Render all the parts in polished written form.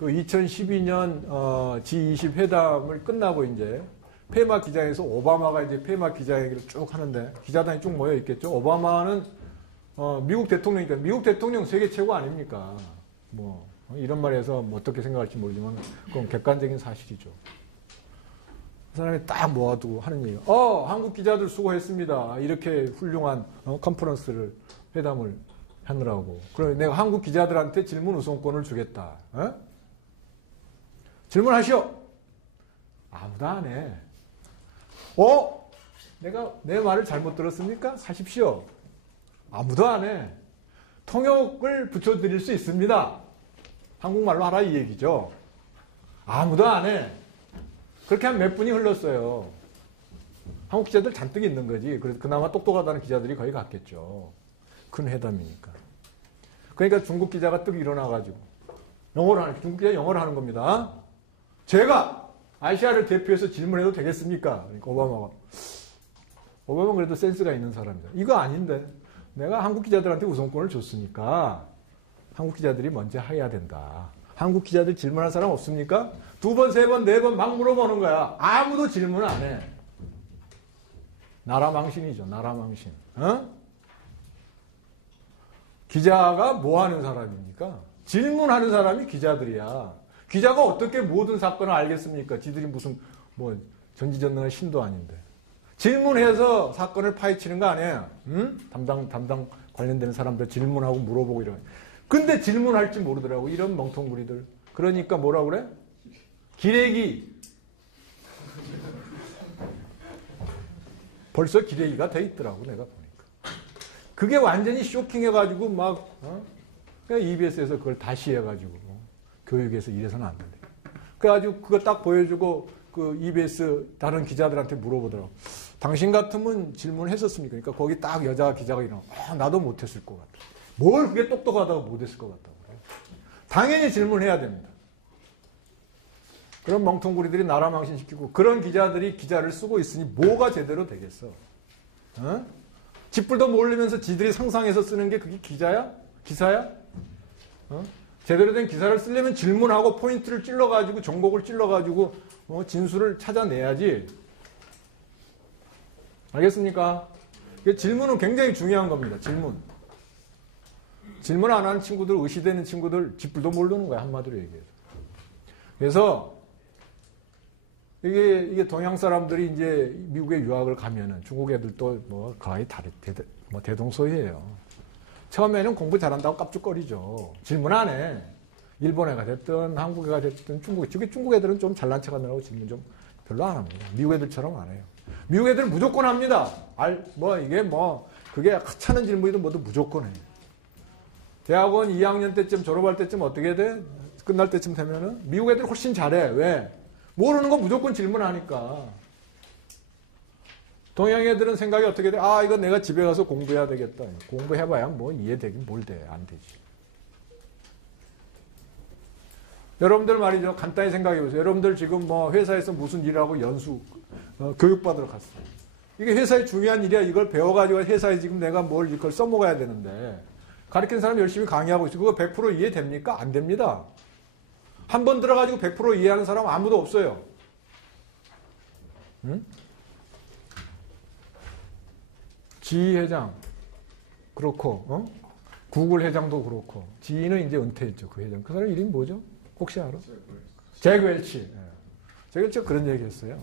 그 2012년 G20 회담을 끝나고 이제 폐막 기자회에서 오바마가 이제 폐막 기자회견을 쭉 하는데 기자단이 쭉 모여 있겠죠. 오바마는 미국 대통령이니까 미국 대통령 세계 최고 아닙니까? 뭐 이런 말에서 뭐 어떻게 생각할지 모르지만 그건 객관적인 사실이죠. 그 사람이 딱 모아두고 하는 얘기가 한국 기자들 수고했습니다. 이렇게 훌륭한 컨퍼런스를 회담을 하느라고. 그럼 내가 한국 기자들한테 질문 우선권을 주겠다. 질문하시오. 아무도 안 해. 내가 내 말을 잘못 들었습니까? 하십시오. 아무도 안 해. 통역을 붙여드릴 수 있습니다. 한국말로 하라 이 얘기죠. 아무도 안 해. 그렇게 한 몇 분이 흘렀어요. 한국 기자들 잔뜩 있는 거지. 그래서 그나마 똑똑하다는 기자들이 거의 갔겠죠. 큰 회담이니까. 그러니까 중국 기자가 뜩 일어나가지고 중국 기자 영어를 하는 겁니다. 제가 아시아를 대표해서 질문해도 되겠습니까? 그러니까 오바마는 그래도 센스가 있는 사람이다. 이거 아닌데 내가 한국 기자들한테 우선권을 줬으니까 한국 기자들이 먼저 해야 된다. 한국 기자들 질문할 사람 없습니까? 2번, 3번, 4번 막 물어보는 거야. 아무도 질문 안 해. 나라 망신이죠. 나라 망신. 기자가 뭐 하는 사람입니까? 질문하는 사람이 기자들이야. 기자가 어떻게 모든 사건을 알겠습니까? 지들이 무슨 전지전능한 신도 아닌데. 질문해서 사건을 파헤치는 거 아니에요. 담당 관련되는 사람들 질문하고 물어보고 이런. 근데 질문할 줄 모르더라고. 이런 멍텅구리들. 그러니까 뭐라고 그래? 기레기. 벌써 기레기가 돼 있더라고. 내가 보니까. 그게 완전히 쇼킹해가지고 그러니까 EBS에서 그걸 다시 해가지고 교육에서 이래서는 안 된다. 그래가지고 그거 딱 보여주고 그 EBS 다른 기자들한테 물어보더라고. 당신 같으면 질문했었습니까? 그러니까 거기 딱 여자 기자가 일어나고 나도 못했을 것 같다. 뭘 그게 똑똑하다고 못했을 것 같다고 그래. 당연히 질문해야 됩니다. 그런 멍텅구리들이 나라 망신시키고 그런 기자들이 기자를 쓰고 있으니 뭐가 제대로 되겠어? 짓불도 모르면서 지들이 상상해서 쓰는 게 그게 기자야? 기사야? 제대로 된 기사를 쓰려면 질문하고 포인트를 찔러가지고 정곡을 찔러가지고 진술을 찾아내야지. 알겠습니까? 질문은 굉장히 중요한 겁니다. 질문 안 하는 친구들, 의시되는 친구들 짓불도 모르는 거야. 한마디로 얘기해서. 그래서 이게 동양 사람들이 이제 미국에 유학을 가면은 중국 애들도 거의 대동소이해요. 처음에는 공부 잘한다고 깝죽거리죠. 질문 안 해. 일본에 가 됐든 한국에 가 됐든 중국 애들은 좀 잘난 척 하느라고 질문 좀 별로 안 합니다. 미국 애들처럼 안 해요. 미국 애들은 무조건 합니다. 그게 하찮은 질문이든 뭐든 무조건 해요. 대학원 2학년 때쯤 졸업할 때쯤 어떻게 돼? 끝날 때쯤 되면은 미국 애들 훨씬 잘해. 왜? 모르는 거 무조건 질문하니까. 동양 애들은 생각이 어떻게 돼? 이거 내가 집에 가서 공부해야 되겠다. 공부해봐야 이해되긴 뭘 돼. 안 되지. 여러분들 말이죠. 간단히 생각해보세요. 여러분들 지금 회사에서 무슨 일하고 연수, 교육받으러 갔어요. 이게 회사에 중요한 일이야. 이걸 배워가지고 회사에 지금 내가 이걸 써먹어야 되는데. 가르치는 사람 열심히 강의하고 있어. 그거 100% 이해됩니까? 안 됩니다. 한 번 들어가지고 100% 이해하는 사람 아무도 없어요. 지희 회장 그렇고 구글 회장도 그렇고 지희는 이제 은퇴했죠. 그 회장. 그 사람 이름이 뭐죠? 혹시 알아? 잭 웰치. 잭 웰치가 그런 얘기 했어요.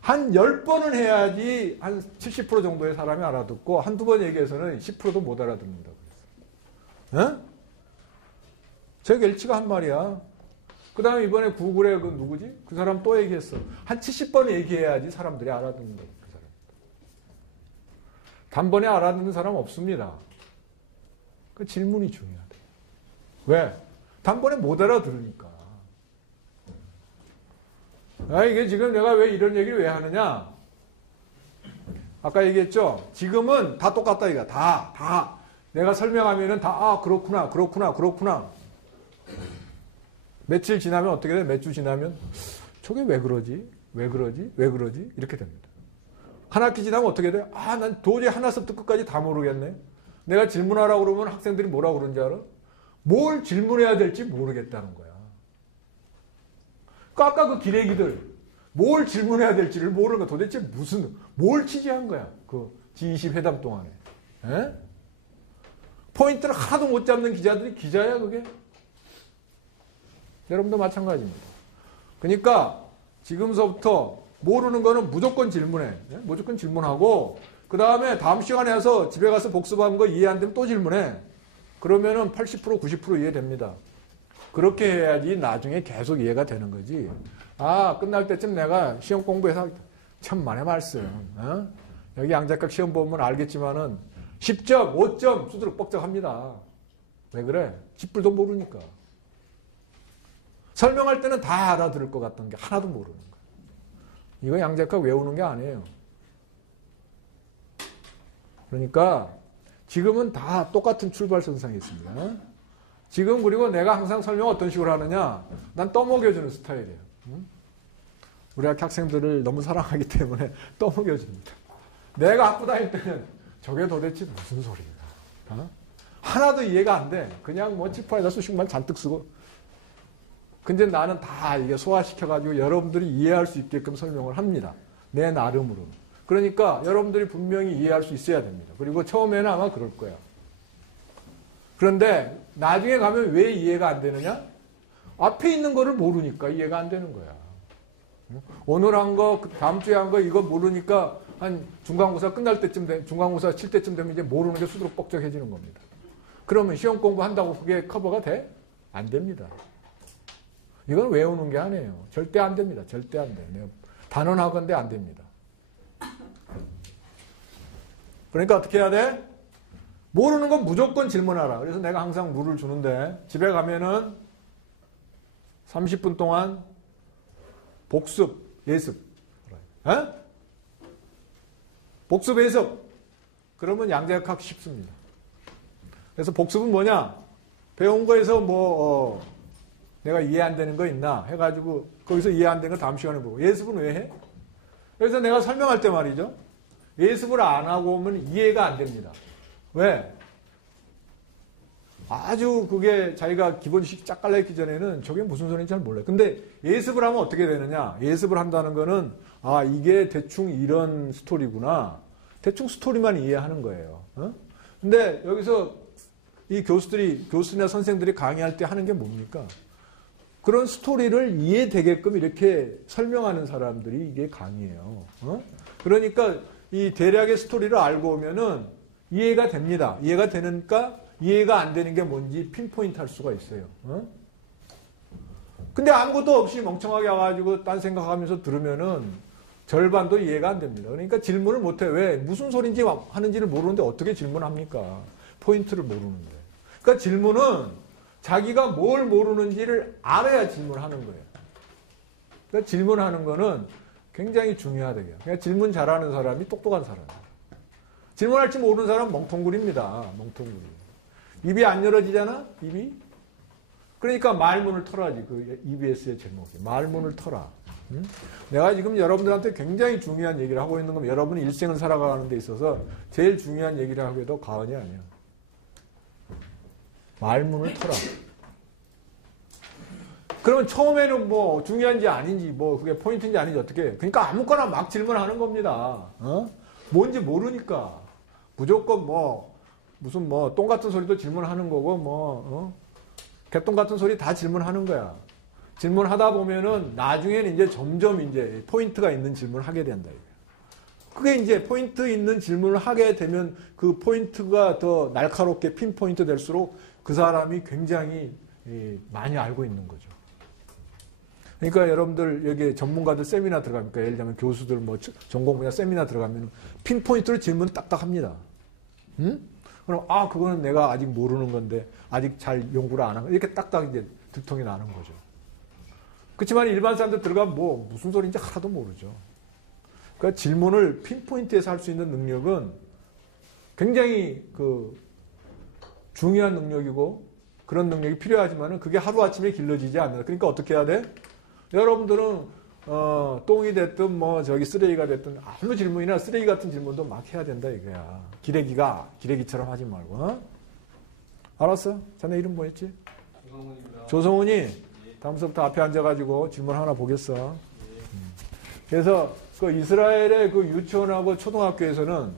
한 10번은 해야지 한 70% 정도의 사람이 알아듣고 한두 번 얘기해서는 10%도 못 알아듣는다고 그랬어요. 잭 웰치가 한 말이야. 그 다음에 이번에 구글의 누구지? 그 사람 또 얘기했어. 한 70번 얘기해야지 사람들이 알아듣는다고. 그 사람. 단번에 알아듣는 사람 없습니다. 그 질문이 중요하다. 왜? 단번에 못 알아들으니까. 이게 지금 내가 왜 이런 얘기를 왜 하느냐? 아까 얘기했죠? 지금은 다 똑같다, 이거. 다. 내가 설명하면은 그렇구나. 며칠 지나면 어떻게 돼? 몇 주 지나면 저게 왜 그러지? 이렇게 됩니다. 한 학기 지나면 어떻게 돼? 난 도저히 하나부터 끝까지 다 모르겠네. 내가 질문하라고 그러면 학생들이 뭐라고 그러는지 알아? 뭘 질문해야 될지 모르겠다는 거야. 아까 그 기레기들 뭘 질문해야 될지를 모르는 거 도대체 뭘 취재한 거야? 그 G20 회담 동안에. 에? 포인트를 하나도 못 잡는 기자들이 기자야 그게? 여러분도 마찬가지입니다. 그러니까 지금서부터 모르는 거는 무조건 질문해. 무조건 질문하고 그 다음에 다음 시간에 와서 집에 가서 복습한 거 이해 안 되면 또 질문해. 그러면은 80% 90% 이해됩니다. 그렇게 해야지 나중에 계속 이해가 되는 거지. 아 끝날 때쯤 내가 시험 공부해서 천만의 말씀. 어? 여기 양자각 시험 보면 알겠지만은 10점, 5점 수두룩 뻑적합니다. 왜 그래? 쥐뿔도 모르니까. 설명할 때는 다 알아들을 것 같던 게 하나도 모르는 거야. 이거 양자각 외우는 게 아니에요. 그러니까 지금은 다 똑같은 출발선상에 있습니다. 지금 그리고 내가 항상 설명 어떤 식으로 하느냐. 난 떠먹여주는 스타일이에요. 우리 학생들을 너무 사랑하기 때문에 떠먹여줍니다. 내가 학교 다닐 때는 저게 도대체 무슨 소리야. 하나도 이해가 안 돼. 그냥 뭐 칠판에다 수식만 잔뜩 쓰고. 근데 나는 다 이게 소화시켜가지고 여러분들이 이해할 수 있게끔 설명을 합니다. 내 나름으로. 그러니까 여러분들이 분명히 이해할 수 있어야 됩니다. 그리고 처음에는 아마 그럴 거야. 그런데 나중에 가면 왜 이해가 안 되느냐? 앞에 있는 거를 모르니까 이해가 안 되는 거야. 오늘 한 거, 다음 주에 한 거 이거 모르니까 한 중간고사 끝날 때쯤 중간고사 칠 때쯤 되면 이제 모르는 게 수두룩 뻑적해지는 겁니다. 그러면 시험 공부한다고 그게 커버가 돼? 안 됩니다. 이건 외우는 게 아니에요. 절대 안 됩니다. 절대 안 돼요. 단언하건대 안 됩니다. 그러니까 어떻게 해야 돼? 모르는 건 무조건 질문하라. 그래서 내가 항상 룰을 주는데 집에 가면은 30분 동안 복습, 예습. 에? 복습, 예습. 그러면 양자역학 쉽습니다. 그래서 복습은 뭐냐? 배운 거에서 내가 이해 안 되는 거 있나? 해가지고 거기서 이해 안 되는 거 다음 시간에 보고. 예습은 왜 해? 그래서 내가 설명할 때 말이죠. 예습을 안 하고 오면 이해가 안 됩니다. 왜? 아주 그게 자기가 기본식 쫙 깔려있기 전에는 저게 무슨 소리인지 잘 몰라요. 근데 예습을 하면 어떻게 되느냐? 예습을 한다는 거는 아 이게 대충 이런 스토리구나. 대충 스토리만 이해하는 거예요. 근데 여기서 이 교수나 선생들이 강의할 때 하는 게 뭡니까? 그런 스토리를 이해되게끔 이렇게 설명하는 사람들이 이게 강의예요. 그러니까 이 대략의 스토리를 알고 오면은 이해가 됩니다. 이해가 되니까 이해가 안 되는 게 뭔지 핀포인트 할 수가 있어요. 근데 아무것도 없이 멍청하게 와가지고 딴 생각하면서 들으면은 절반도 이해가 안 됩니다. 그러니까 질문을 못해. 왜? 무슨 소리인지 하는지를 모르는데 어떻게 질문합니까? 포인트를 모르는데. 그러니까 질문은 자기가 뭘 모르는지를 알아야 질문하는 거예요. 그러니까 질문하는 거는 굉장히 중요하대요. 그러니까 질문 잘하는 사람이 똑똑한 사람이에요. 질문할 줄 모르는 사람은 멍텅구리입니다. 멍텅구리. 입이 안 열어지잖아? 입이? 그러니까 말문을 털어야지. 그 EBS의 제목이. 말문을 털어. 응? 내가 지금 여러분들한테 굉장히 중요한 얘기를 하고 있는 건 여러분이 일생을 살아가는 데 있어서 제일 중요한 얘기를 하고 해도 과언이 아니야. 말문을 털어. 그러면 처음에는 뭐 중요한지 아닌지 뭐 그게 포인트인지 아닌지 어떻게 해. 그러니까 아무거나 막 질문하는 겁니다. 뭔지 모르니까. 무조건 무슨 똥 같은 소리도 질문하는 거고 개똥 같은 소리 다 질문하는 거야. 질문하다 보면은 나중에는 이제 점점 이제 포인트가 있는 질문을 하게 된다. 그게 이제 포인트 있는 질문을 하게 되면 그 포인트가 더 날카롭게 핀포인트 될수록 그 사람이 굉장히 많이 알고 있는 거죠. 그러니까 여러분들 여기 전문가들 세미나 들어가니까 예를 들면 교수들 전공 분야 세미나 들어가면 핀포인트로 질문 딱딱 합니다. 응? 그럼 그거는 내가 아직 모르는 건데 아직 잘 연구를 안 한 거 이렇게 딱딱 이제 들통이 나는 거죠. 그렇지만 일반 사람들 들어가면 무슨 소리인지 하나도 모르죠. 그러니까 질문을 핀포인트에서 할 수 있는 능력은 굉장히 중요한 능력이고 그런 능력이 필요하지만 그게 하루아침에 길러지지 않는다. 그러니까 어떻게 해야 돼? 여러분들은 똥이 됐든 쓰레기가 됐든 아무 질문이나 쓰레기 같은 질문도 막 해야 된다 이거야. 기레기처럼 하지 말고. 알았어? 자네 이름 뭐였지? 조성훈입니다. 조성훈이 예. 다음서부터 앞에 앉아가지고 질문 하나 보겠어. 그래서 그 이스라엘의 그 유치원하고 초등학교에서는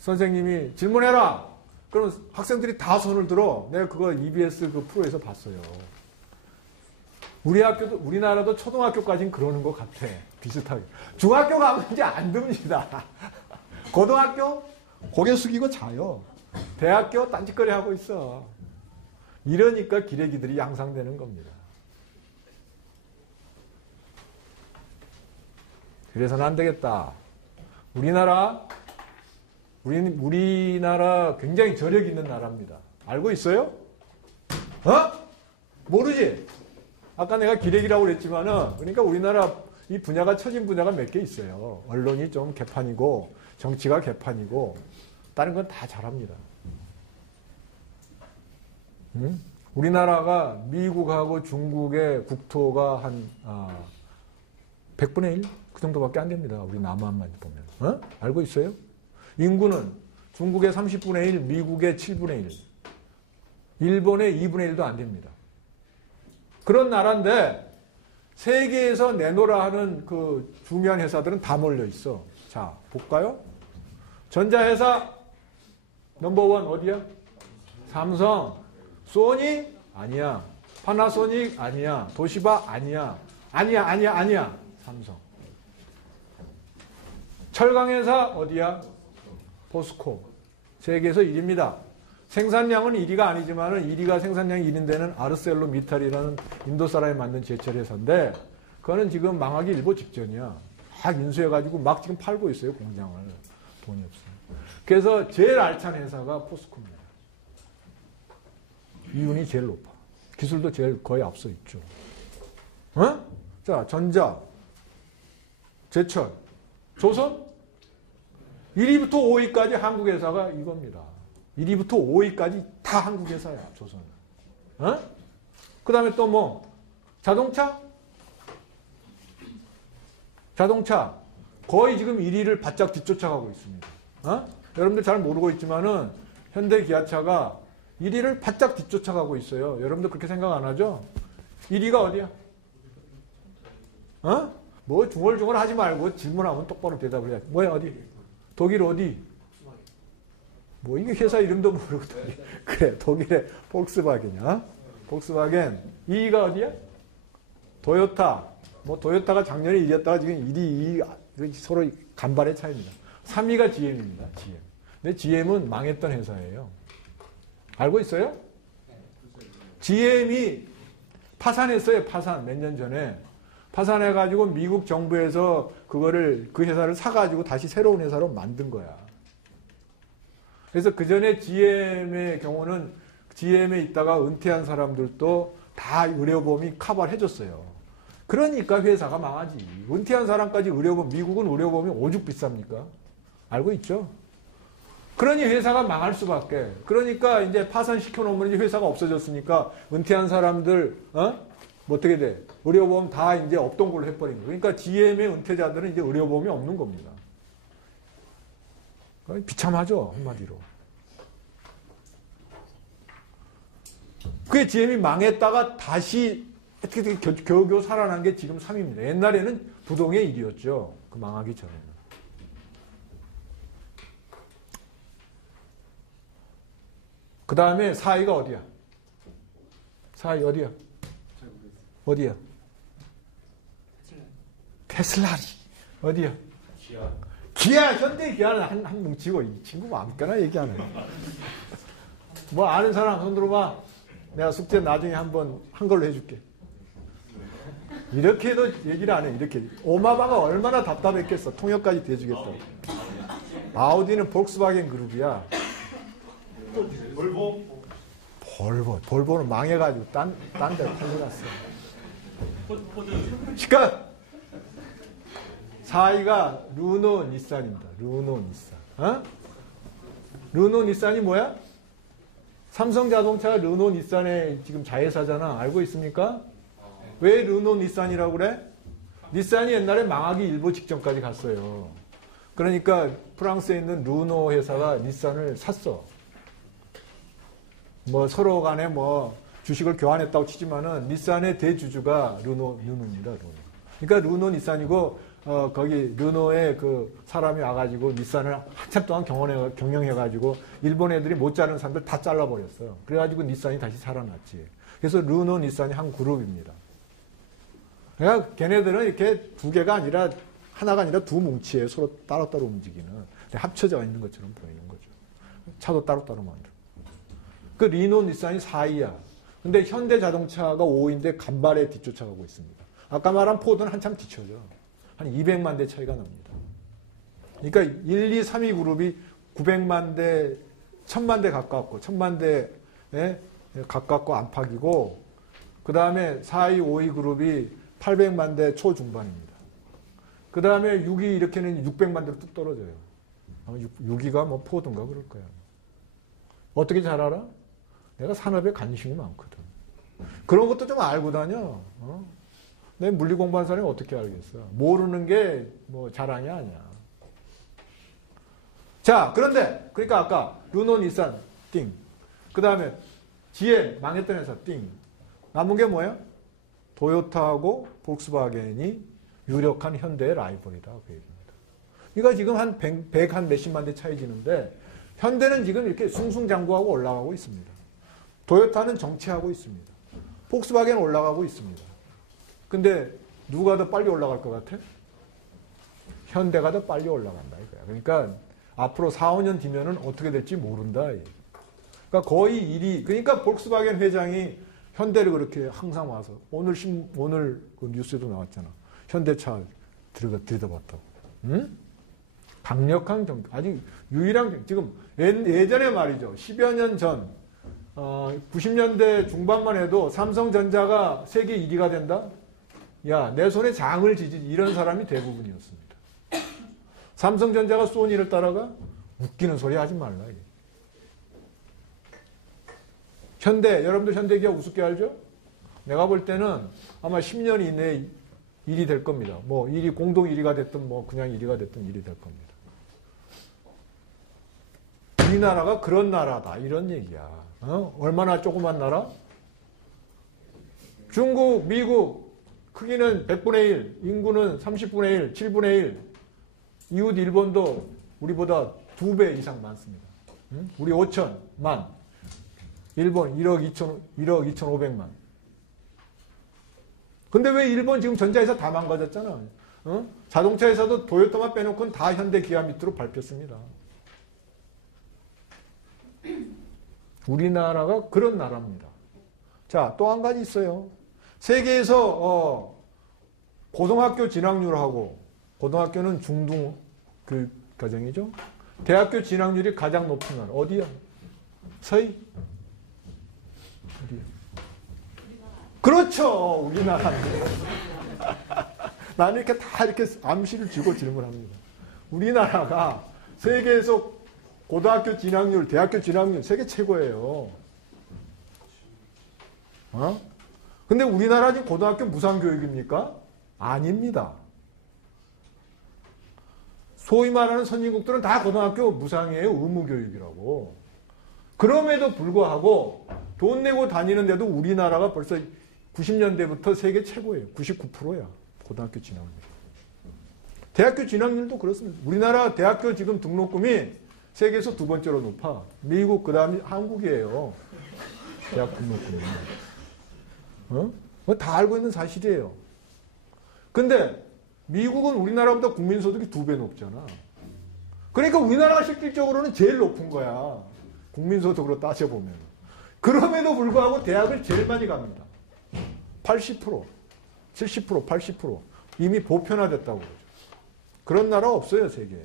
선생님이 질문해라! 그럼 학생들이 다 손을 들어. 내가 그거 EBS 그 프로에서 봤어요. 우리나라도 초등학교까지는 그러는 것 같아. 비슷하게. 중학교 가면 이제 안 듭니다. 고등학교? 고개 숙이고 자요. 대학교? 딴짓거리 하고 있어. 이러니까 기레기들이 양상되는 겁니다. 그래서는 안 되겠다. 우리나라 굉장히 저력 있는 나라입니다. 알고 있어요? 모르지? 아까 내가 기레기라고 그랬지만은, 그러니까 우리나라 이 분야가 처진 분야가 몇 개 있어요. 언론이 좀 개판이고, 정치가 개판이고, 다른 건 다 잘합니다. 우리나라가 미국하고 중국의 국토가 한 100분의 1? 그 정도밖에 안 됩니다. 우리 남한만 보면. 알고 있어요? 인구는 중국의 30분의 1, 미국의 7분의 1, 일본의 2분의 1도 안 됩니다. 그런 나라인데 세계에서 내놓으라 하는 그 중요한 회사들은 다 몰려 있어. 자, 볼까요? 전자회사 넘버원 어디야? 삼성. 소니? 아니야. 파나소닉? 아니야. 도시바? 아니야. 아니야. 삼성. 철강회사 어디야? 포스코. 세계에서 1위입니다. 생산량은 1위가 아니지만 1위가 생산량이 1위인 아르셀로 미탈이라는 인도 사람이 만든 제철 회사인데 그거는 지금 망하기 일보 직전이야. 막 인수해가지고 막 지금 팔고 있어요. 공장을. 돈이 없어요. 그래서 제일 알찬 회사가 포스코입니다. 이윤이 제일 높아. 기술도 제일 거의 앞서 있죠. 자, 전자, 제철, 조선 1위부터 5위까지 한국 회사가 이겁니다. 1위부터 5위까지 다 한국 회사야, 조선은. 그 다음에 또 뭐? 자동차? 자동차. 거의 지금 1위를 바짝 뒤쫓아가고 있습니다. 여러분들 잘 모르고 있지만은 현대 기아차가 1위를 바짝 뒤쫓아가고 있어요. 여러분들 그렇게 생각 안 하죠? 1위가 어디야? 뭐 중얼중얼 하지 말고 질문하면 똑바로 대답을 해야지. 뭐야, 어디? 독일 어디? 뭐 이게 회사 이름도 모르고 그래, 독일의 폭스바겐이야. 폭스바겐. 2위가 어디야? 도요타. 뭐 도요타가 작년에 1위였다가 지금 1위, 2위 서로 간발의 차이입니다. 3위가 GM입니다. GM. 근데 GM은 망했던 회사예요. 알고 있어요? GM이 파산했어요. 파산. 몇 년 전에. 파산해가지고 미국 정부에서 그 회사를 사가지고 다시 새로운 회사로 만든 거야. 그래서 그 전에 GM의 경우는 GM에 있다가 은퇴한 사람들도 다 의료보험이 커버를 해줬어요. 그러니까 회사가 망하지. 은퇴한 사람까지 의료보험, 미국은 의료보험이 오죽 비쌉니까? 알고 있죠? 그러니 회사가 망할 수밖에. 그러니까 이제 파산시켜 놓으면 이제 회사가 없어졌으니까 은퇴한 사람들, 뭐 어떻게 돼? 의료보험 다 이제 없던 걸로 해버린 거예요. 그러니까 GM의 은퇴자들은 이제 의료보험이 없는 겁니다. 비참하죠, 한마디로. 그게 GM이 망했다가 다시 어떻게 겨우겨우 살아난 게 지금 3위입니다. 옛날에는 부동의 1위였죠. 그 망하기 전에는. 그 다음에 4위가 어디야? 4위 어디야? 어디야? 테슬라리. 어디야? 기아. 현대 기아는 한 뭉치고 이 친구 뭐 아무거나 얘기하네. 뭐 아는 사람 손 들어봐. 내가 숙제 나중에 한번 한 걸로 해줄게. 이렇게 해도 얘기를 안 해. 이렇게. 오마바가 얼마나 답답했겠어. 통역까지 대주겠다. 아우디는 볼kswagen 그룹이야. 볼보는 망해가지고 딴 데로 팔려갔어. 그러니까 4위가 르노 닛산입니다. 르노 닛산. 르노 닛산이 뭐야? 삼성자동차가 르노 닛산의 지금 자회사잖아. 알고 있습니까? 왜 르노 닛산이라고 그래? 닛산이 옛날에 망하기 일보 직전까지 갔어요. 그러니까 프랑스에 있는 르노 회사가 닛산을 샀어. 뭐 서로 간에 뭐 주식을 교환했다고 치지만은 닛산의 대주주가 르노입니다. 르노. 그러니까 르노 닛산이고 거기 르노의 그 사람이 와가지고 닛산을 한참 동안 경영해가지고 일본 애들이 못 자르는 사람들 다 잘라버렸어요. 그래가지고 닛산이 다시 살아났지. 그래서 르노 닛산이 한 그룹입니다. 그러니까 걔네들은 이렇게 두 개가 아니라 하나가 아니라 두 뭉치에 서로 따로따로 움직이는 합쳐져 있는 것처럼 보이는 거죠. 차도 따로따로 만들고. 그 르노 닛산이 4위야. 근데 현대자동차가 5위인데 간발에 뒤쫓아가고 있습니다. 아까 말한 포드는 한참 뒤쳐져. 한 200만 대 차이가 납니다. 그러니까 1, 2, 3위 그룹이 900만 대, 1000만 대 가깝고 1000만 대에 가깝고 안팎이고 그 다음에 4위, 5위 그룹이 800만 대 초중반입니다. 그 다음에 6위 이렇게는 600만 대로 뚝 떨어져요. 6위가 뭐 포드인가 그럴 거야. 어떻게 잘 알아? 내가 산업에 관심이 많거든. 그런 것도 좀 알고 다녀. 내 물리 공부한 사람이 어떻게 알겠어? 모르는 게 뭐 자랑이 아니야. 자, 그런데 그러니까 아까 르노, 닛산, 띵. 그 다음에 GM 망했던 회사 띵. 남은 게 뭐야? 도요타하고 볼kswagen이 유력한 현대의 라이벌이다. 그 얘기입니다. 그러니까 지금 한 100 한 몇십만 대 차이 지는데 현대는 지금 이렇게 숭숭장구하고 올라가고 있습니다. 도요타는 정체하고 있습니다. 볼kswagen은 올라가고 있습니다. 근데 누가 더 빨리 올라갈 것 같아? 현대가 더 빨리 올라간다 이거야. 그러니까 앞으로 4, 5년 뒤면은 어떻게 될지 모른다. 그러니까 거의 일이 그러니까 볼kswagen 회장이 현대를 그렇게 항상 와서 오늘 그 뉴스에도 나왔잖아. 현대차 들여다봤다고. 응? 강력한 아직 유일한 지금 예전에 말이죠. 10여 년 전 90년대 중반만 해도 삼성전자가 세계 1위가 된다? 야, 내 손에 장을 지지 이런 사람이 대부분이었습니다. 삼성전자가 소니를 따라가? 웃기는 소리 하지 말라. 현대, 여러분들 현대기업 우습게 알죠? 내가 볼 때는 아마 10년 이내에 1위 될 겁니다. 뭐 1위 공동 1위가 됐든 뭐 그냥 1위가 됐든 1위 될 겁니다. 우리나라가 그런 나라다 이런 얘기야. 얼마나 조그만 나라? 중국, 미국 크기는 100분의 1, 인구는 30분의 1, 7분의 1. 이웃 일본도 우리보다 2배 이상 많습니다. 우리 5천만. 일본 1억 2,500만. 근데 왜 일본 지금 전자회사 다 망가졌잖아. 자동차 회사도 도요타만 빼놓고는 다 현대 기아 밑으로 밟혔습니다. 우리나라가 그런 나라입니다. 자, 또 한 가지 있어요. 세계에서 고등학교 진학률하고 고등학교는 중등 그 과정이죠. 대학교 진학률이 가장 높은 나라 어디야? 서희? 어디야? 그렇죠. 우리나라인데. 나는 이렇게 다 이렇게 암시를 주고 질문합니다. 우리나라가 세계에서 고등학교 진학률, 대학교 진학률 세계 최고예요. 근데 우리나라 지금 고등학교 무상교육입니까? 아닙니다. 소위 말하는 선진국들은 다 고등학교 무상이에요. 의무교육이라고. 그럼에도 불구하고 돈 내고 다니는데도 우리나라가 벌써 90년대부터 세계 최고예요. 99%야. 고등학교 진학률. 대학교 진학률도 그렇습니다. 우리나라 대학교 지금 등록금이 세계에서 두 번째로 높아. 미국 그다음이 한국이에요. 대학 등록금이. 다 알고 있는 사실이에요. 근데 미국은 우리나라보다 국민소득이 2배 높잖아. 그러니까 우리나라가 실질적으로는 제일 높은 거야. 국민소득으로 따져보면. 그럼에도 불구하고 대학을 제일 많이 갑니다. 80%, 70%, 80% 이미 보편화됐다고 그러죠. 그런 나라 없어요, 세계에.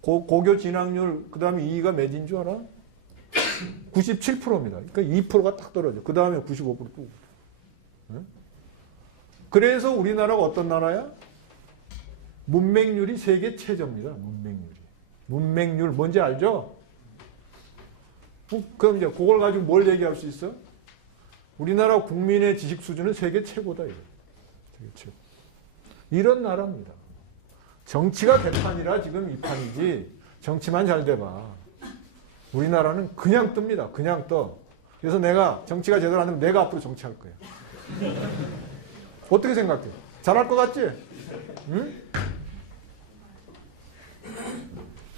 고교 진학률 그 다음에 2위가 몇인 줄 알아? 97%입니다. 그러니까 2%가 딱 떨어져. 그 다음에 95% 또. 그래서 우리나라가 어떤 나라야? 문맹률이 세계 최저입니다. 문맹률이. 문맹률 뭔지 알죠? 그럼 이제 그걸 가지고 뭘 얘기할 수 있어? 우리나라 국민의 지식 수준은 세계 최고다. 이거. 세계 최고. 이런 나라입니다. 정치가 개판이라 지금 이 판이지 정치만 잘 돼봐. 우리나라는 그냥 뜹니다. 그냥 떠. 그래서 내가 정치가 제대로 안 되면 내가 앞으로 정치할 거야. 어떻게 생각해? 잘할 것 같지? 응?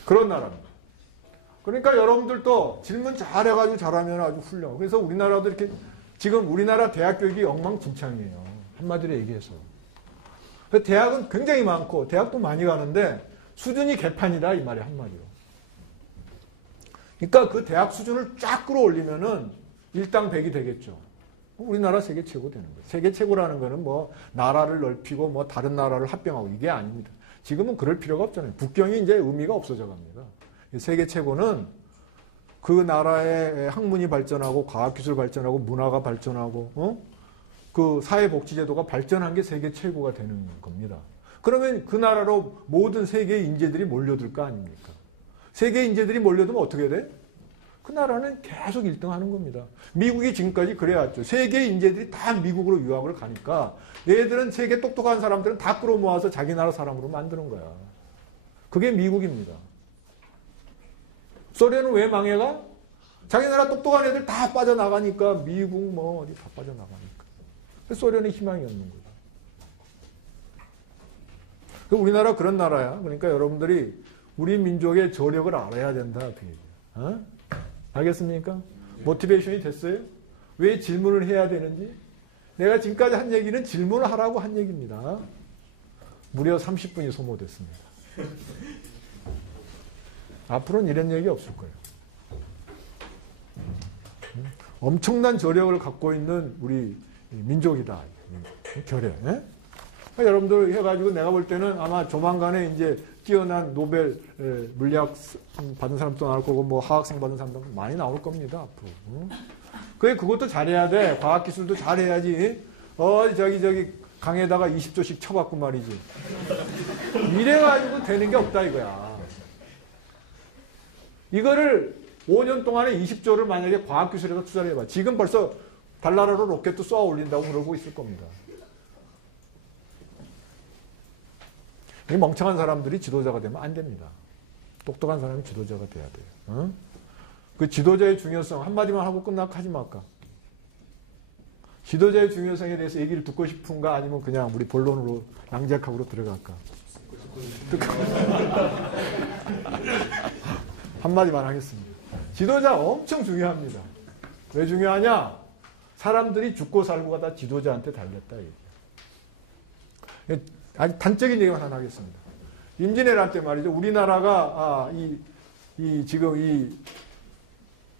그런 나라입니다. 그러니까 여러분들도 질문 잘해가지고 잘하면 아주 훌륭하고. 그래서 우리나라도 이렇게 지금 우리나라 대학 교육이 엉망진창이에요. 한마디로 얘기해서. 대학은 굉장히 많고 대학도 많이 가는데 수준이 개판이다 이 말이에요. 한마디로. 그러니까 그 대학 수준을 쫙 끌어올리면은 일당백이 되겠죠. 우리나라 세계 최고 되는 거예요. 세계 최고라는 거는 뭐 나라를 넓히고 뭐 다른 나라를 합병하고 이게 아닙니다. 지금은 그럴 필요가 없잖아요. 국경이 이제 의미가 없어져 갑니다. 세계 최고는 그 나라의 학문이 발전하고 과학기술 발전하고 문화가 발전하고 그 사회복지제도가 발전한 게 세계 최고가 되는 겁니다. 그러면 그 나라로 모든 세계의 인재들이 몰려들 거 아닙니까? 세계 인재들이 몰려들면 어떻게 돼? 그 나라는 계속 1등 하는 겁니다. 미국이 지금까지 그래왔죠. 세계 인재들이 다 미국으로 유학을 가니까 얘들은 세계 똑똑한 사람들은 다 끌어모아서 자기 나라 사람으로 만드는 거야. 그게 미국입니다. 소련은 왜 망해가? 자기 나라 똑똑한 애들 다 빠져나가니까 미국 뭐 어디 다 빠져나가니까. 소련의 희망이 없는 거죠. 우리나라 그런 나라야. 그러니까 여러분들이 우리 민족의 저력을 알아야 된다. 그 얘기야. 알겠습니까? 모티베이션이 됐어요? 왜 질문을 해야 되는지? 내가 지금까지 한 얘기는 질문을 하라고 한 얘기입니다. 무려 30분이 소모됐습니다. 앞으로는 이런 얘기 없을 거예요. 엄청난 저력을 갖고 있는 우리 민족이다. 결에. 여러분들 해가지고 내가 볼 때는 아마 조만간에 이제 뛰어난 노벨 물리학 받은 사람도 나올 거고 뭐 화학상 받은 사람도 많이 나올 겁니다. 앞으로. 그것도 잘해야 돼. 과학기술도 잘해야지. 저기 강에다가 20조씩 쳐갖고 말이지. 이래가지고 되는 게 없다 이거야. 이거를 5년 동안에 20조를 만약에 과학기술에다 투자를 해봐. 지금 벌써 달나라로 로켓도 쏘아 올린다고 그러고 있을 겁니다. 이 멍청한 사람들이 지도자가 되면 안 됩니다. 똑똑한 사람이 지도자가 돼야 돼요. 그 지도자의 중요성 한마디만 하고 끝나고 하지 말까? 지도자의 중요성에 대해서 얘기를 듣고 싶은가 아니면 그냥 우리 본론으로 낭작학으로 들어갈까? 한마디만 하겠습니다. 지도자 엄청 중요합니다. 왜 중요하냐? 사람들이 죽고 살고가 다 지도자한테 달렸다. 아주 단적인 얘기만 하나 하겠습니다. 임진왜란 때 말이죠. 우리나라가 지금 이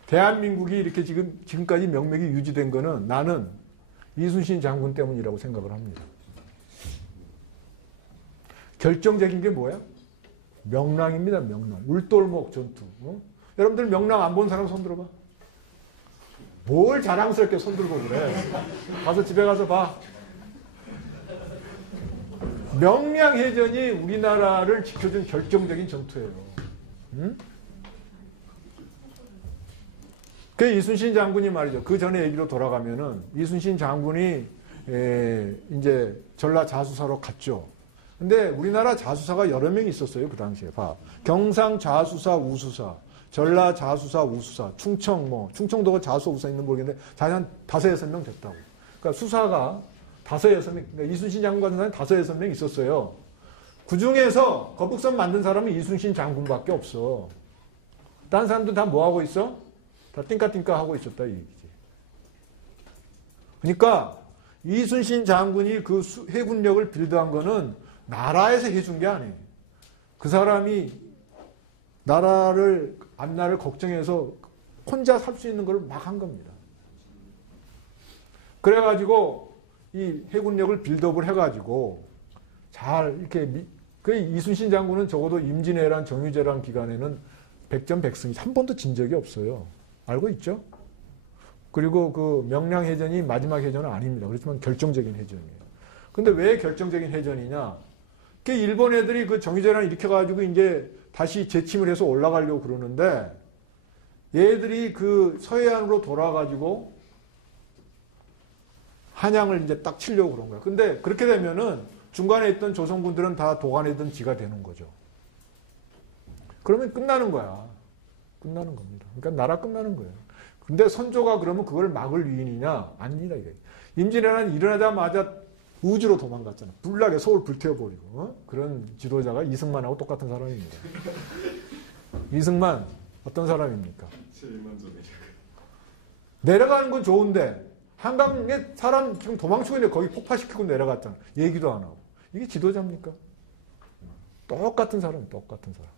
대한민국이 이렇게 지금까지 명맥이 유지된 거는 나는 이순신 장군 때문이라고 생각을 합니다. 결정적인 게 뭐야? 명랑입니다. 명랑. 울돌목 전투. 여러분들 명랑 안 본 사람 손 들어봐. 뭘 자랑스럽게 손 들고 그래. 가서 집에 가서 봐. 명량해전이 우리나라를 지켜준 결정적인 전투예요. 그 이순신 장군이 말이죠. 그 전에 얘기로 돌아가면은 이순신 장군이 이제 전라 자수사로 갔죠. 근데 우리나라 자수사가 여러 명이 있었어요. 그 당시에. 봐. 경상 자수사, 우수사, 전라 자수사, 우수사, 충청도가 자수사, 우수사 있는 모르겠는데 한 5-6명 됐다고. 그러니까 수사가 5-6명, 그러니까 이순신 장군 같은 사람이 5-6명 있었어요. 그 중에서 거북선 만든 사람은 이순신 장군밖에 없어. 다른 사람들 다 뭐 하고 있어? 다 띵까띵까 하고 있었다 이 얘기지. 그러니까 이순신 장군이 그 해군력을 빌드한 거는 나라에서 해준 게 아니에요. 그 사람이 앞나라를 걱정해서 혼자 살 수 있는 걸 막 한 겁니다. 그래가지고 이 해군력을 빌드업을 해가지고 잘 이렇게 그 이순신 장군은 적어도 임진왜란, 정유재란 기간에는 백전백승이 한 번도 진 적이 없어요. 알고 있죠? 그리고 그 명량해전이 마지막 해전은 아닙니다. 그렇지만 결정적인 해전이에요. 근데 왜 결정적인 해전이냐? 그 일본 애들이 그 정유재란을 일으켜가지고 이제 다시 재침을 해서 올라가려고 그러는데 얘들이 그 서해안으로 돌아가지고 한양을 이제 딱 치려고 그런 거야. 근데 그렇게 되면은 중간에 있던 조선군들은 다 도관이든 지가 되는 거죠. 그러면 끝나는 거야. 끝나는 겁니다. 그러니까 나라 끝나는 거예요. 근데 선조가 그러면 그걸 막을 위인이냐? 아닙니다. 이게. 임진왜란이 일어나자마자 우주로 도망갔잖아. 불나게 서울 불태워버리고. 그런 지도자가 이승만하고 똑같은 사람입니다. 이승만 어떤 사람입니까? 내려가는 건 좋은데 한강에 사람 지금 도망치고 있는데 거기 폭파시키고 내려갔잖아. 얘기도 안 하고. 이게 지도자입니까? 똑같은 사람, 똑같은 사람.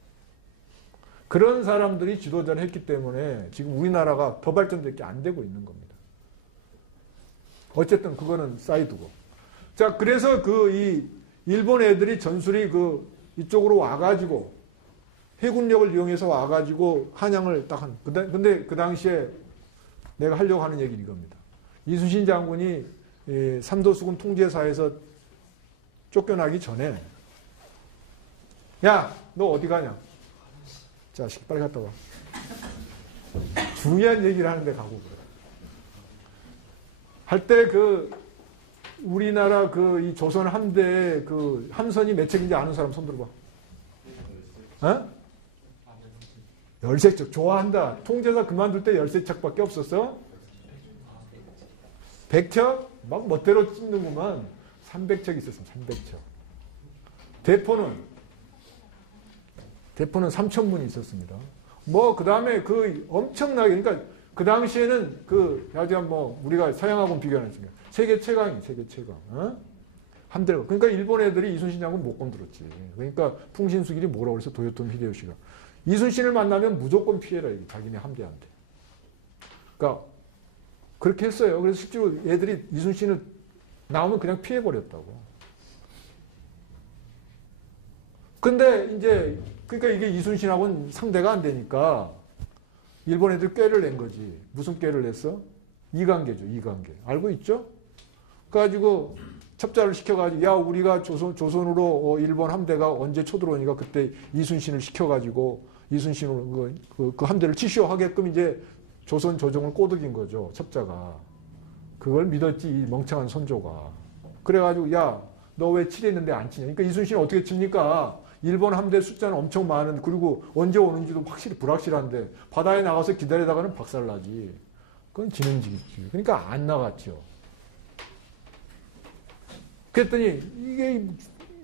그런 사람들이 지도자를 했기 때문에 지금 우리나라가 더 발전될 게 안 되고 있는 겁니다. 어쨌든 그거는 사이드고. 자, 그래서 이 일본 애들이 전술이 이쪽으로 와가지고 해군력을 이용해서 와가지고 한양을 딱 근데 그 당시에 내가 하려고 하는 얘기는 이겁니다. 이순신 장군이 삼도수군 통제사에서 쫓겨나기 전에 야, 너 어디 가냐? 자식 빨리 갔다 와. 중요한 얘기를 하는데 가고 그래. 할 때 우리나라 이 조선 함대의 함선이 몇 척인지 아는 사람 손 들어봐. 어? 13척. 좋아한다. 통제사 그만둘 때 13척밖에 없었어? 100척? 막 멋대로 찍는구만. 300척 있었어. 300척. 대포는 3,000문이 있었습니다. 그 다음에 엄청나게, 그러니까 그 당시에는 하여간 우리가 서양하고는 비교는 했으니까 세계 최강이 세계 최강. 함대가. 그러니까 일본 애들이 이순신 장군 못 건드렸지. 그러니까 풍신수길이 뭐라고 그래서 도요토미 히데요시가 이순신을 만나면 무조건 피해라. 자기네 함대한테. 그러니까 그렇게 했어요. 그래서 실제로 애들이 이순신을 나오면 그냥 피해버렸다고. 근데 이제 그러니까 이게 이순신하고는 상대가 안 되니까 일본 애들 꾀를 낸 거지. 무슨 꾀를 냈어? 이관계죠. 이관계. 알고 있죠? 그래가지고 첩자를 시켜가지고 야 우리가 조선으로 일본 함대가 언제 쳐들어오니까 그때 이순신을 시켜가지고 이순신으로 그 함대를 치시오 하게끔 이제 조선 조정을 꼬드긴 거죠. 첩자가. 그걸 믿었지 이 멍청한 선조가. 그래가지고 야 너 왜 칠했는데 안 치냐. 그러니까 이순신이 어떻게 칩니까? 일본 함대 숫자는 엄청 많은 그리고 언제 오는지도 확실히 불확실한데 바다에 나가서 기다리다가는 박살나지. 그건 지는 지겠지. 그러니까 안 나갔죠. 그랬더니 이게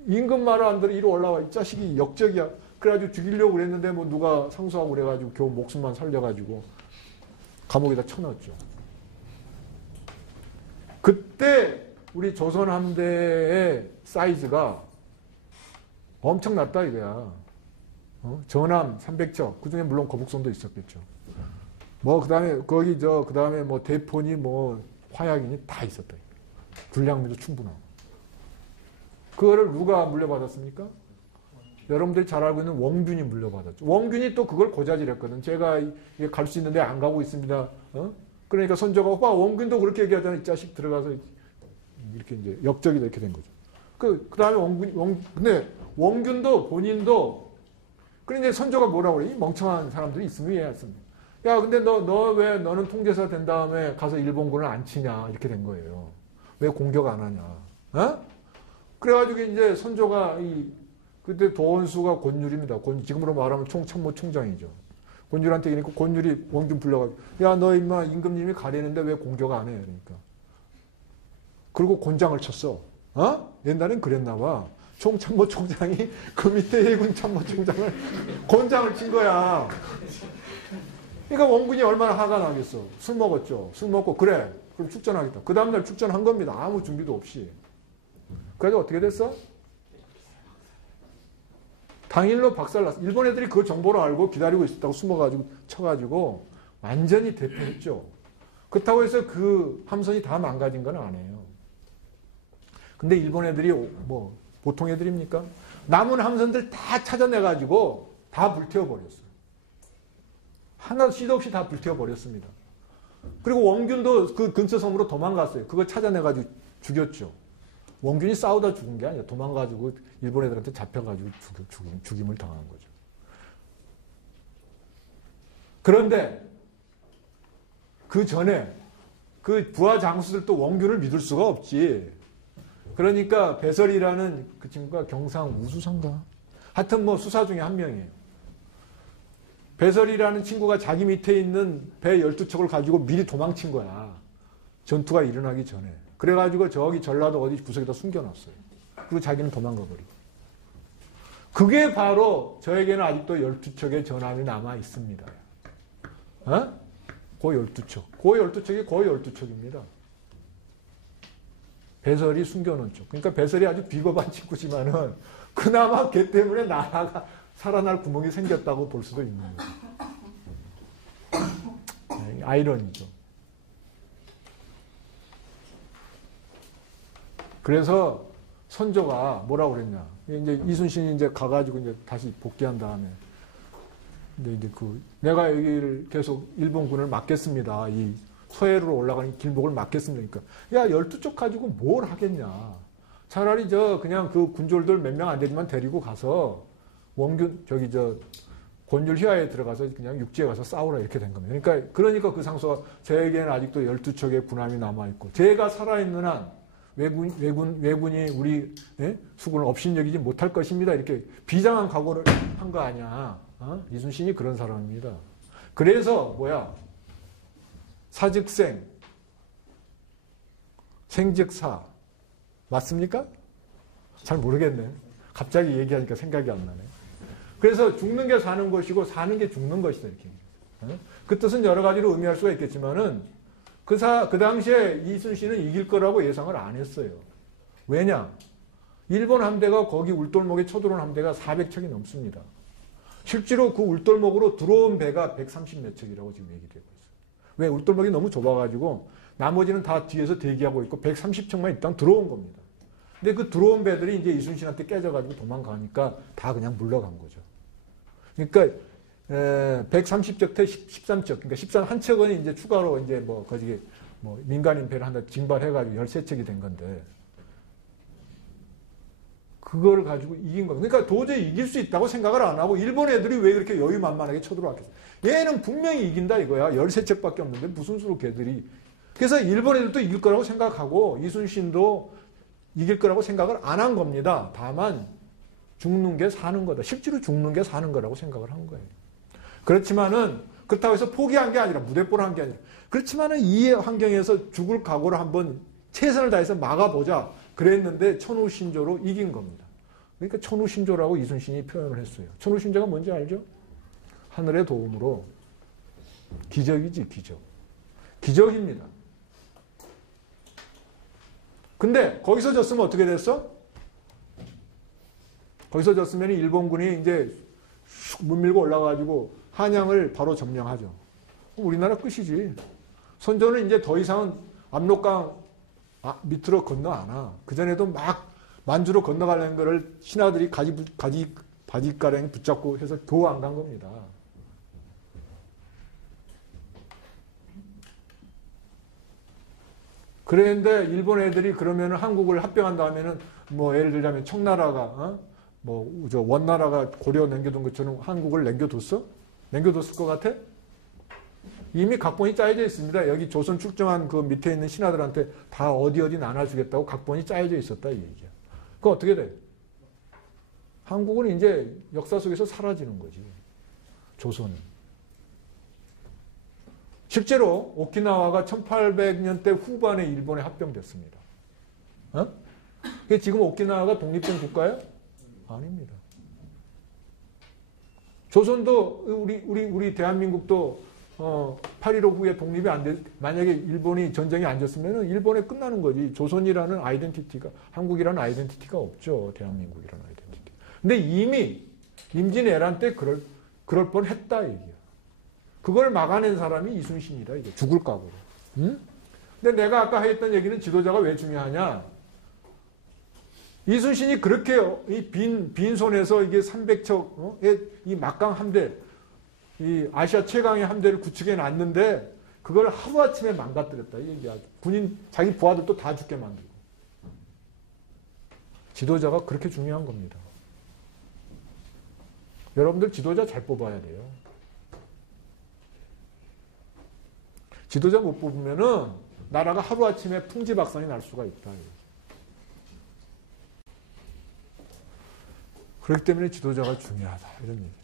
임금 말을 안 들어 이리 올라와. 이 자식이 역적이야. 그래가지고 죽이려고 그랬는데 누가 상소하고 그래가지고 겨우 목숨만 살려가지고 감옥에다 쳐넣었죠. 그때 우리 조선 함대의 사이즈가 엄청났다 이거야. 전함 300척. 그 중에 물론 거북선도 있었겠죠. 그 다음에 그 다음에 대포니 화약이니 다 있었다. 군량미도 충분하고. 그거를 누가 물려받았습니까? 여러분들이 잘 알고 있는 원균이 물려받았죠. 원균이 또 그걸 고자질했거든. 제가 갈 수 있는데 안 가고 있습니다. 그러니까 선조가 오빠 원균도 그렇게 얘기하잖아. 이 자식 들어가서 이렇게 이제 역적이 이렇게 된 거죠. 그 다음에 근데 원균도 본인도 그런데 선조가 뭐라고 그래? 이 멍청한 사람들이 있으면 이해했습니다. 야, 근데 너 왜 너는 통제사 된 다음에 가서 일본군을 안 치냐? 이렇게 된 거예요. 왜 공격 안 하냐? 그래가지고 이제 선조가 그때 도원수가 권율입니다. 지금으로 말하면 총참모총장이죠. 권율한테 그러니까 권율이 원균 불러가지고 야, 너 임마 임금님이 가리는데 왜 공격 안 해? 그러니까. 그리고 곤장을 쳤어. 옛날엔 그랬나 봐. 총참모총장이 그 밑에 해군 참모총장을 곤장을 친 거야. 그러니까 원군이 얼마나 화가 나겠어. 술 먹었죠. 술 먹고 그래. 그럼 축전하겠다. 그 다음날 축전한 겁니다. 아무 준비도 없이. 그래서 어떻게 됐어? 당일로 박살났어. 일본 애들이 그 정보를 알고 기다리고 있었다고 숨어가지고 쳐가지고 완전히 대패했죠. 그렇다고 해서 그 함선이 다 망가진 건 아니에요. 근데 일본 애들이 보통 애들입니까? 남은 함선들 다 찾아내가지고 다 불태워버렸어요. 하나도 시도 없이 다 불태워버렸습니다. 그리고 원균도 그 근처 섬으로 도망갔어요. 그거 찾아내가지고 죽였죠. 원균이 싸우다 죽은 게 아니라 도망가지고 일본 애들한테 잡혀가지고 죽임을 당한 거죠. 그런데 그 전에 그 부하 장수들도 원균을 믿을 수가 없지. 그러니까 배설이라는 그 친구가 경상 우수사인가? 하여튼 수사 중에 한 명이에요. 배설이라는 친구가 자기 밑에 있는 배 12척을 가지고 미리 도망친 거야. 전투가 일어나기 전에. 그래가지고 저기 전라도 어디 구석에다 숨겨놨어요. 그리고 자기는 도망가 버리고. 그게 바로 저에게는 아직도 12척의 전함이 남아 있습니다. 어? 그 12척. 그 12척이 거의 12척입니다. 배설이 숨겨놓은 쪽. 그러니까 배설이 아주 비겁한 친구지만은 그나마 걔 때문에 나라가 살아날 구멍이 생겼다고 볼 수도 있는 거죠. 아이러니죠. 그래서 선조가 뭐라고 그랬냐. 이제 이순신이 이제 가가지고 이제 다시 복귀한 다음에. 근데 이제 내가 여기를 계속 일본군을 막겠습니다. 이 서해로 올라가는 길목을 막겠습니다. 그러니까, 야, 12쪽 가지고 뭘 하겠냐. 차라리 그냥 그 군졸들 몇 명 안 되지만 데리고 가서 원균, 권율휘하에 들어가서 그냥 육지에 가서 싸우라 이렇게 된 겁니다. 그러니까 그 상소가 저에게는 아직도 12척의 군함이 남아있고, 제가 살아있는 한 왜군이 우리 수군을 업신여기지 못할 것입니다. 이렇게 비장한 각오를 한 거 아니야. 이순신이 그런 사람입니다. 그래서 사즉생, 생즉사 맞습니까? 잘 모르겠네. 갑자기 얘기하니까 생각이 안 나네. 그래서 죽는 게 사는 것이고 사는 게 죽는 것이다 이렇게. 그 뜻은 여러 가지로 의미할 수가 있겠지만은 그 당시에 이순신은 이길 거라고 예상을 안 했어요. 왜냐? 일본 함대가 거기 울돌목에 쳐들어온 함대가 400척이 넘습니다. 실제로 그 울돌목으로 들어온 배가 130몇 척이라고 지금 얘기되고 있어요. 왜? 울돌목이 너무 좁아가지고 나머지는 다 뒤에서 대기하고 있고 130척만 일단 들어온 겁니다. 근데 그 들어온 배들이 이제 이순신한테 깨져가지고 도망가니까 다 그냥 물러간 거죠. 그러니까 130척 대 13척, 그러니까 13척은 이제 추가로 이제 거기 민간인 배를 하나 징발해가지고 13척이 된 건데 그걸 가지고 이긴 겁니다. 그러니까 도저히 이길 수 있다고 생각을 안 하고 일본 애들이 왜 그렇게 여유만만하게 쳐들어왔겠어? 얘는 분명히 이긴다 이거야. 13척밖에 없는데 무슨 수로 걔들이. 그래서 일본 애들도 이길 거라고 생각하고 이순신도 이길 거라고 생각을 안 한 겁니다. 다만 죽는 게 사는 거다. 실제로 죽는 게 사는 거라고 생각을 한 거예요. 그렇지만은 그렇다고 해서 포기한 게 아니라 무대뽀를 한 게 아니라 그렇지만은 이 환경에서 죽을 각오를 한번 최선을 다해서 막아보자 그랬는데 천우신조로 이긴 겁니다. 그러니까 천우신조라고 이순신이 표현을 했어요. 천우신조가 뭔지 알죠? 하늘의 도움으로 기적이지 기적. 기적입니다. 근데 거기서 졌으면 어떻게 됐어? 거기서 졌으면 일본군이 이제 문 밀고 올라가가지고 한양을 바로 점령하죠. 우리나라 끝이지. 선조는 이제 더 이상은 압록강 밑으로 건너 안 와. 그전에도 막 만주로 건너가려는 거를 신하들이 바지가랭 붙잡고 해서 겨우 안 간 겁니다. 그랬는데 일본 애들이 그러면은 한국을 합병한 다음에는 예를 들자면 청나라가 원나라가 고려 남겨둔 것처럼 한국을 남겨뒀어? 남겨뒀을 것 같아? 이미 각본이 짜여져 있습니다. 여기 조선 출정한 그 밑에 있는 신하들한테 다 어디 나눠주겠다고 각본이 짜여져 있었다 이 얘기야. 그거 어떻게 돼? 한국은 이제 역사 속에서 사라지는 거지. 조선은. 실제로 오키나와가 1800년대 후반에 일본에 합병됐습니다. 지금 오키나와가 독립된 국가예요? 아닙니다. 조선도 우리 대한민국도 8.15 후에 독립이 안 돼. 만약에 일본이 전쟁이 안 졌으면 일본에 끝나는 거지. 조선이라는 아이덴티티가 한국이라는 아이덴티티가 없죠. 대한민국이라는 아이덴티티. 근데 이미 임진왜란 때 그럴 뻔했다 얘기야. 그걸 막아낸 사람이 이순신이다 이게. 죽을 각오로. 응? 근데 내가 아까 했던 얘기는 지도자가 왜 중요하냐? 이순신이 그렇게 이 빈 손에서 이게 300척 이 막강 함대, 이 아시아 최강의 함대를 구축해 놨는데 그걸 하루아침에 망가뜨렸다 이 얘기야. 군인 자기 부하들도 다 죽게 만들고. 지도자가 그렇게 중요한 겁니다. 여러분들 지도자 잘 뽑아야 돼요. 지도자 못 뽑으면은 나라가 하루아침에 풍지박산이 날 수가 있다. 그렇기 때문에 지도자가 중요하다. 이런 얘기죠.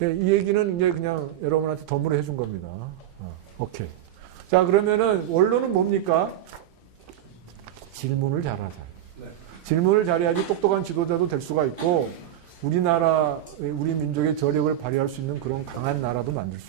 이 얘기는 이제 그냥 여러분한테 덤으로 해준 겁니다. 오케이. 자, 그러면은 원론은 뭡니까? 질문을 잘하자. 네. 질문을 잘해야지 똑똑한 지도자도 될 수가 있고 우리 민족의 저력을 발휘할 수 있는 그런 강한 나라도 만들 수